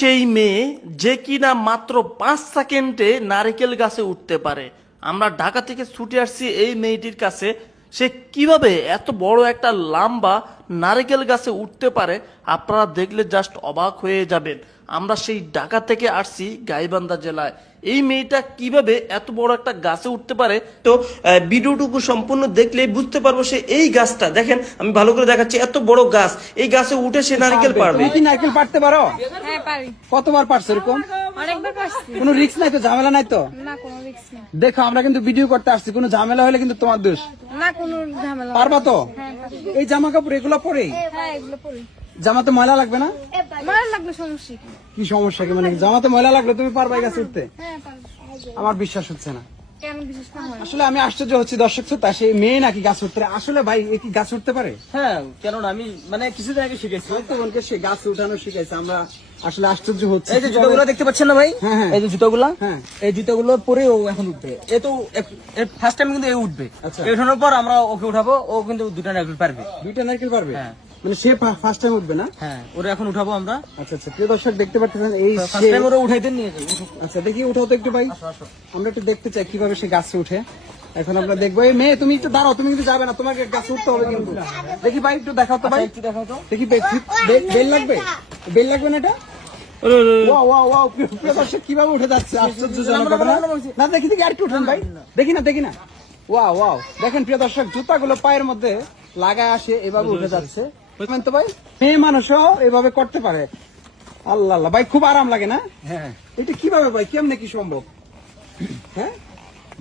সেই মেয়ে যে কিনা মাত্র 5 সেকেন্ডে নারকেল গাছে উঠতে পারে। আমরা ঢাকা থেকে ছুটে আসছি এই মেয়েটির কাছে, সে কিভাবে এত বড় একটা লম্বা নারকেল গাছে উঠতে পারে আপনারা দেখলে জাস্ট অবাক হয়ে যাবেন। আমরা সেই ঢাকা থেকে আসছি গাইবান্ধা জেলায়, এই মেয়েটা কিভাবে এত বড় একটা গাছে উঠতে পারে। তো ভিডিওটুকু সম্পূর্ণ দেখলে বুঝতে পারবো সে এই গাছটা দেখেন, আমি ভালো করে দেখাচ্ছি, এত বড় গাছ, এই গাছে উঠে সে নারকেল পারবে। তুমি কি নারকেল পারতে পারো? হ্যাঁ পারি। কতবার পারছো এরকম? অনেকবার পারছি। কোনো রিস্ক নাই তো, ঝামেলা নাই তো? না কোনো রিস্ক নেই। দেখো আমরা কিন্তু ভিডিও করতে আসছি, কোনো ঝামেলা হলে কিন্তু তোমার দোষ। না কোনো ঝামেলা। পারবা তো? হ্যাঁ পারি। এই জামা কাপড় এগুলো পরে হ্যাঁ এগুলো পরি। জামাতে ময়লা লাগবে না? মার লাগলে সমস্যা কি? কি সমস্যা কি, মানে জামাতে ময়লা লাগলে তুমি পারবা এই গাছে উঠতে? হ্যাঁ পারি। আমার বিশ্বাস হচ্ছে না। কেন বিশেষ না হয়? আসলে আমি আশ্চর্য হচ্ছি দর্শক শ্রোতা, সেই মেয়ে নাকি গাছ উঠতে পারে। আসলে ভাই এ কি গাছ উঠতে পারে? হ্যাঁ, কেননা আমি মানে কিছুদিন আগে শিখেছি। তো বোনকে সে গাছ উঠানো শিখাইছে, আমরা আসলে আশ্চর্য হচ্ছে। এই যে জুতোগুলো দেখতে পাচ্ছেন না ভাই, হ্যাঁ, হ্যাঁ। এই যে জুতোগুলো, হ্যাঁ। এই জুতোগুলো পরে ও এখন উঠবে। এ তো ফার্স্ট টাইম কিন্তু এ উঠবে। আচ্ছা। এ ওঠানোর পর আমরা ওকে উঠাবো, ও কিন্তু দুটা নারকেল পারবে। দুইটা নারকেল পারবে? হ্যাঁ। মানে সে ফার্স্ট টাইম উঠবে না? হ্যাঁ, ওরা এখন উঠাবো আমরা। আচ্ছা আচ্ছা, প্রিয় দর্শক দেখতে পাচ্ছেন এই ফার্স্ট সে- টাইম ওরা উঠাইতে নিয়ে যাই। আচ্ছা দেখি উঠাও তো একটু ভাই, আমরা একটু দেখতে চাই কিভাবে সে গাছে উঠে। এখন আমরা দেখবো। এই মেয়ে তুমি একটু দাঁড়াও, তুমি কিন্তু যাবে না, তোমাকে গাছে উঠতে হবে কিন্তু। দেখি ভাই একটু দেখাও তো ভাই, একটু দেখাও তো। দেখি বেল লাগবে, বেল লাগবে না এটা? ওয়াও ওয়াও ওয়াও, প্রিয় দর্শক কিভাবে উঠে যাচ্ছে, আশ্চর্যজনক ঘটনা। না দেখি দেখি আর একটু উঠেন ভাই, দেখি না দেখি না। ওয়াও ওয়াও, দেখেন প্রিয় দর্শক জুতাগুলো পায়ের মধ্যে লাগায় আসে, এভাবে উঠে যাচ্ছে। বুঝলেন তো ভাই, মেয়ে মানুষও এভাবে করতে পারে। আল্লাহ আল্লাহ ভাই, খুব আরাম লাগে না? হ্যাঁ এটা কিভাবে ভাই, কেমনে কি সম্ভব? হ্যাঁ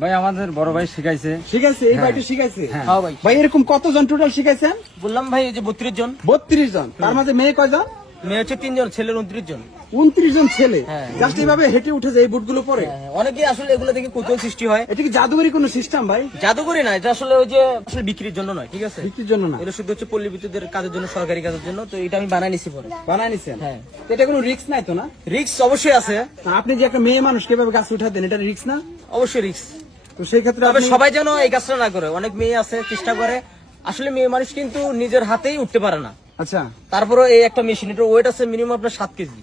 ভাই, আমাদের বড় ভাই শিখাইছে। শিখাইছে, এই ভাইটা শিখাইছে? হ্যাঁ ভাই, ভাই এরকম কতজন টোটাল শিখাইছেন? বললাম ভাই এই যে 32 জন, 32 জন। তার মাঝে মেয়ে কয়জন? মেয়ে হচ্ছে 3 জন, ছেলের 29 জন। 29 জন ছেলে হ্যাঁ। জাস্ট এইভাবে হেঁটে উঠে যায় এই বুটগুলো পরে। হ্যাঁ, অনেকে আসলে এগুলো দেখে কৌতূহল সৃষ্টি হয়। এটা কি জাদুঘরি কোনো সিস্টেম ভাই? জাদুকরি না, এটা আসলে ওই যে আসলে বিক্রির জন্য নয়, ঠিক আছে? বিক্রির জন্য না, এটা শুধু হচ্ছে পল্লী বিদ্যুতের কাজের জন্য, সরকারি কাজের জন্য। তো এটা আমি বানাই নিছি পরে। বানায় নিছেন? হ্যাঁ। তো এটা কোনো রিস্ক নাই তো না? রিস্ক অবশ্যই আছে, না, আপনি যে একটা মেয়ে মানুষ কিভাবে গাছ উঠা দেন, এটা রিস্ক না? অবশ্যই রিস্ক। তো সেই ক্ষেত্রে তবে আপনি- সবাই যেন এই কাজটা না করে। অনেক মেয়ে আছে চেষ্টা করে, আসলে মেয়ে মানুষ কিন্তু নিজের হাতেই উঠতে পারে না। আচ্ছা, তারপরে এই একটা মেশিন, এটার ওয়েট আছে মিনিমাম আপনার 7 কেজি।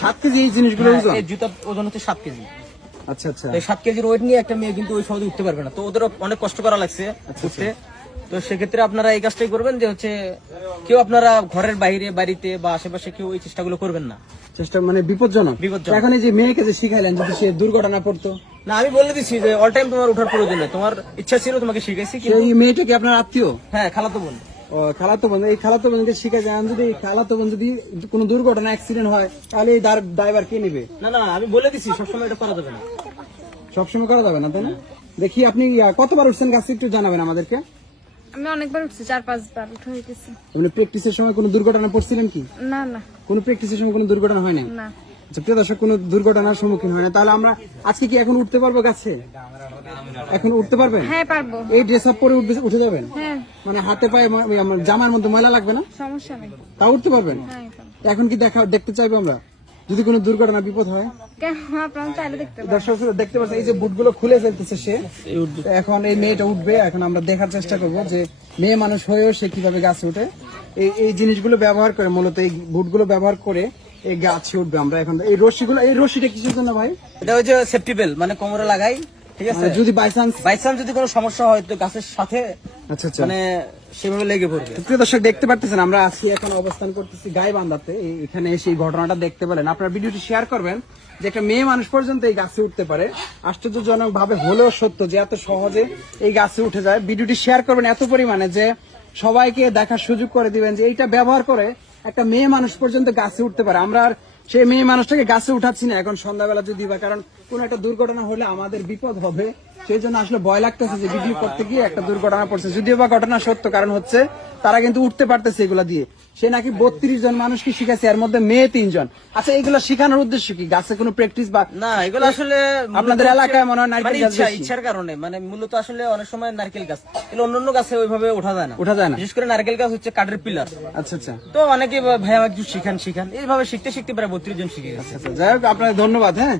7 কেজি এই জিনিসগুলো ওজন? এই জুতার ওজন হচ্ছে 7 কেজি। আচ্ছা আচ্ছা, তো এই 7 কেজির ওয়েট নিয়ে একটা মেয়ে কিন্তু ওই সহজে উঠতে পারবে না। তো ওদের অনেক কষ্ট করা লাগছে উঠতে। তো সেক্ষেত্রে আপনারা এই কাজটাই করবেন যে হচ্ছে কেউ আপনারা ঘরের বাইরে, বাড়িতে বা আশেপাশে কেউ এই চেষ্টাগুলো করবেন না। চেষ্টা মানে বিপজ্জনক। বিপজ্জনক। এখন এই যে মেয়েকে যে শিখাইলেন, যদি সে দুর্ঘটনা পড়তো? না, আমি বলে দিচ্ছি যে অল টাইম তোমার ওঠার প্রয়োজন নেই। তোমার ইচ্ছা ছিল, তোমাকে শিখাইছি, কিন্তু সেই মেয়েটা কি আপনার আত্মীয়? হ্যাঁ, খালাতো বোন। ও খালাতো বোন। এই খালাতো বোনকে শিখে যান, যদি খালাতো বোন যদি কোনো দুর্ঘটনা অ্যাক্সিডেন্ট হয় তাহলে এই ড্রাইভার কে নেবে? না না, আমি বলে দিচ্ছি সবসময় এটা করা যাবে না। সবসময় করা যাবে না, তাই না? দেখি আপনি কতবার উঠছেন গাছে একটু জানাবেন আমাদেরকে। আমি অনেকবার উঠছি, 4-5 বার উঠে হইতেছে। আপনি প্র্যাকটিসের সময় কোনো দুর্ঘটনা পড়ছিলেন কি? না না কোনো প্র্যাকটিসের সময় কোনো দুর্ঘটনা হয় না? না। আচ্ছা, প্রিয় দর্শক কোনো দুর্ঘটনার সম্মুখীন হয় না। তাহলে আমরা আজকে কি এখন উঠতে পারবো গাছে? এখন উঠতে পারবেন? হ্যাঁ পারবো। এই ড্রেস আপ পরে উঠে যাবেন? হ্যাঁ মানে হাতে পায়ে আমার জামার মধ্যে ময়লা লাগবে না? সমস্যা নেই। তা উঠতে পারবেন? হ্যাঁ পারবো। এখন কি দেখতে চাইবো আমরা যদি কোনো দুর্ঘটনা বিপদ হয়? কেন আপনারা চাইলে দেখতে পারেন। দর্শক দেখতে পাচ্ছেন এই যে বুটগুলো খুলে ফেলতেছে সে। এখন এই মেয়েটা উঠবে, এখন আমরা দেখার চেষ্টা করব যে মেয়ে মানুষ হয়েও সে কিভাবে গাছে উঠে। এই জিনিসগুলো ব্যবহার করে, মূলত এই বুটগুলো ব্যবহার করে এই গাছে উঠবে আমরা। এখন এই রশিটা কিসের জন্য ভাই? এটা হচ্ছে সেফটি বেল্ট, মানে কোমরে লাগাই, ঠিক আছে? মানে যদি বাই চান্স যদি কোনো সমস্যা হয় তো গাছের সাথে আচ্ছা আচ্ছা, মানে সেভাবে লেগে পড়বে। প্রিয় দর্শক দেখতে পারতেছেন আমরা আজকে এখন অবস্থান করতেছি গাইবান্ধাতে। এখানে এসে এই ঘটনাটা দেখতে পেলেন। আপনারা ভিডিওটি শেয়ার করবেন যে একটা মেয়ে মানুষ পর্যন্ত এই গাছে উঠতে পারে। আশ্চর্যজনক ভাবে হলেও সত্য যে এত সহজে এই গাছে উঠে যায়। ভিডিওটি শেয়ার করবেন এত পরিমাণে যে সবাইকে দেখার সুযোগ করে দিবেন যে এইটা ব্যবহার করে একটা মেয়ে মানুষ পর্যন্ত গাছে উঠতে পারে। আমরা আর সেই মেয়ে মানুষটাকে গাছে উঠাচ্ছি না এখন সন্ধ্যাবেলা যদি, বা কারণ কোন একটা দুর্ঘটনা হলে আমাদের বিপদ হবে, সেই জন্য আসলে ভয় লাগতেছে যে ভিডিও করতে গিয়ে একটা দুর্ঘটনা পড়ছে। যদিও বা ঘটনা সত্য, কারণ হচ্ছে তারা কিন্তু উঠতে পারতেছে এগুলা দিয়ে। সে নাকি 32 জন মানুষকে শিখাচ্ছে, এর মধ্যে মেয়ে 3 জন। আচ্ছা, এগুলো শেখানোর উদ্দেশ্য কি? গাছে কোনো প্র্যাকটিস বা না, এগুলো আসলে আপনাদের এলাকায় মনে হয় নারকেল গাছ বেশি? ইচ্ছার কারণে, মানে মূলত আসলে অনেক সময় নারকেল গাছ এগুলো অন্যান্য গাছে ওইভাবে ওঠা যায় না। ওঠা যায় না, বিশেষ করে নারকেল গাছ হচ্ছে কাঠের পিলার। আচ্ছা আচ্ছা তো অনেকে ভাই আমাকে একটু শিখান, এইভাবে শিখতে শিখতে প্রায় 32 জন শিখে গেছে। আচ্ছা, যাই হোক আপনার ধন্যবাদ। হ্যাঁ।